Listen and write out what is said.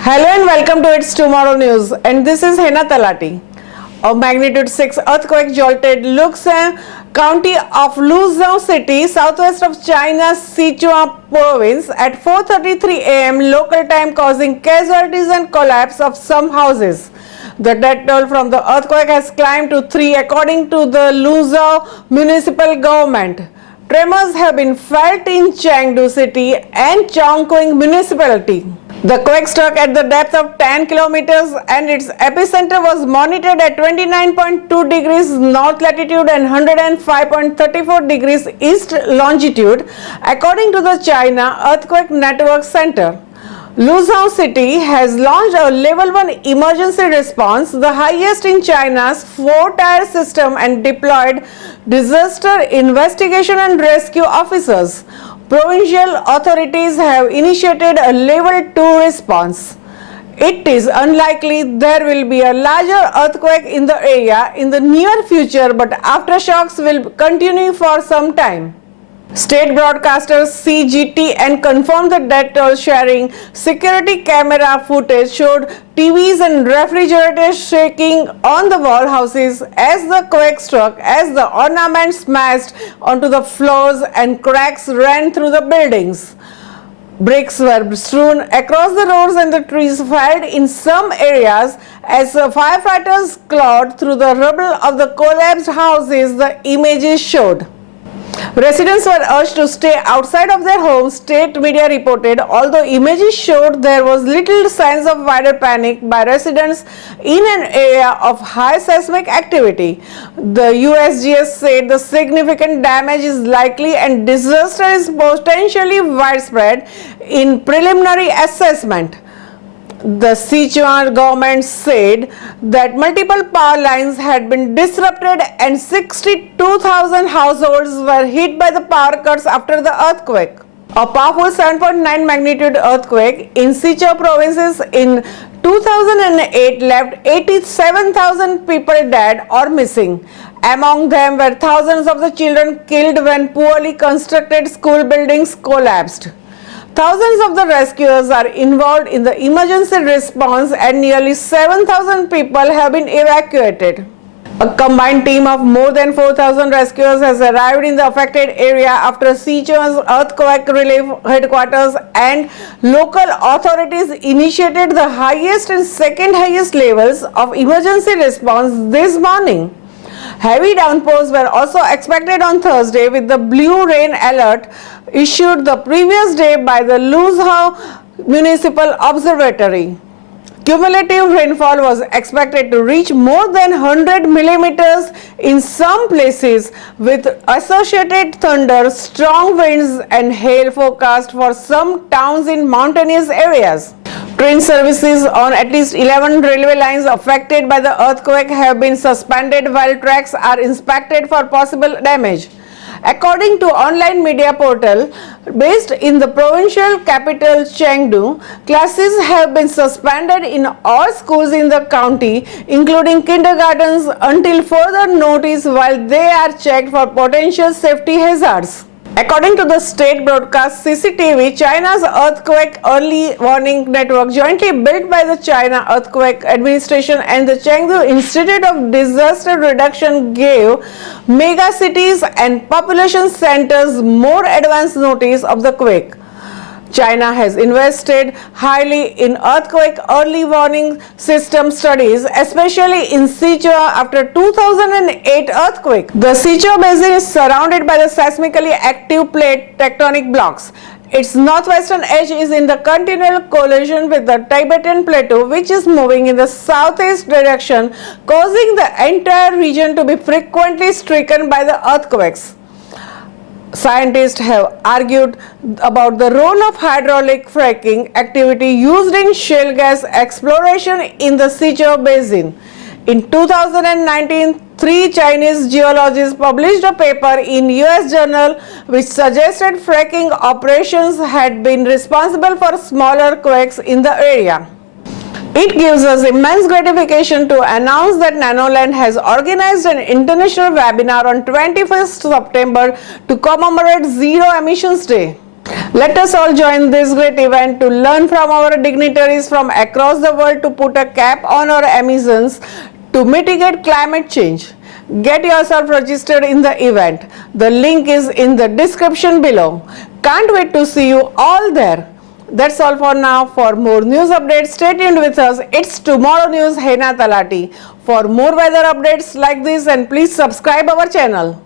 Hello and welcome to It's Tomorrow News, and this is Hena Talati. A magnitude 6 earthquake jolted Luxian County of Luzhou City, southwest of China's Sichuan province at 4:33 a.m. local time, causing casualties and collapse of some houses. The death toll from the earthquake has climbed to 3 according to the Luzhou municipal government. Tremors have been felt in Chengdu city and Chongqing municipality. The quake struck at the depth of 10 kilometers and its epicenter was monitored at 29.2 degrees north latitude and 105.34 degrees east longitude, according to the China Earthquake Network Center. Luzhou City has launched a level 1 emergency response, the highest in China's 4-tier system, and deployed disaster investigation and rescue officers. Provincial authorities have initiated a level 2 response. It is unlikely there will be a larger earthquake in the area in the near future, but aftershocks will continue for some time. State broadcaster CGTN confirmed the death toll, sharing security camera footage showed TVs and refrigerators shaking on the wall houses as the quake struck, as the ornaments smashed onto the floors and cracks ran through the buildings. Bricks were strewn across the roads and the trees felled in some areas as firefighters clawed through the rubble of the collapsed houses, the images showed. Residents were urged to stay outside of their homes, state media reported, although images showed there was little signs of wider panic by residents in an area of high seismic activity. The USGS said the significant damage is likely and disaster is potentially widespread in preliminary assessment. The Sichuan government said that multiple power lines had been disrupted and 62,000 households were hit by the power cuts after the earthquake. A powerful 7.9 magnitude earthquake in Sichuan provinces in 2008 left 87,000 people dead or missing. Among them were thousands of the children killed when poorly constructed school buildings collapsed. Thousands of the rescuers are involved in the emergency response and nearly 7,000 people have been evacuated. A combined team of more than 4,000 rescuers has arrived in the affected area after Sichuan's earthquake relief headquarters and local authorities initiated the highest and second highest levels of emergency response this morning. Heavy downpours were also expected on Thursday, with the blue rain alert issued the previous day by the Luzhou Municipal Observatory. Cumulative rainfall was expected to reach more than 100 millimeters in some places, with associated thunder, strong winds and hail forecast for some towns in mountainous areas. Train services on at least 11 railway lines affected by the earthquake have been suspended while tracks are inspected for possible damage. According to online media portal based in the provincial capital Chengdu, classes have been suspended in all schools in the county, including kindergartens, until further notice, while they are checked for potential safety hazards. According to the state broadcast CCTV, China's Earthquake Early Warning Network, jointly built by the China Earthquake Administration and the Chengdu Institute of Disaster Reduction, gave mega cities and population centers more advance notice of the quake. China has invested highly in earthquake early warning system studies, especially in Sichuan after 2008 earthquake. The Sichuan basin is surrounded by the seismically active plate tectonic blocks. Its northwestern edge is in the continual collision with the Tibetan Plateau, which is moving in the southeast direction, causing the entire region to be frequently stricken by the earthquakes. Scientists have argued about the role of hydraulic fracking activity used in shale gas exploration in the Sichuan basin. In 2019, 3 Chinese geologists published a paper in US Journal which suggested fracking operations had been responsible for smaller quakes in the area. It gives us immense gratification to announce that Nanoland has organized an international webinar on 21st September to commemorate Zero Emissions Day. Let us all join this great event to learn from our dignitaries from across the world to put a cap on our emissions to mitigate climate change. Get yourself registered in the event. The link is in the description below. Can't wait to see you all there. That's all for now. For more news updates, stay tuned with us. It's Tomorrow News Hena Talati. For more weather updates like this, and please subscribe our channel.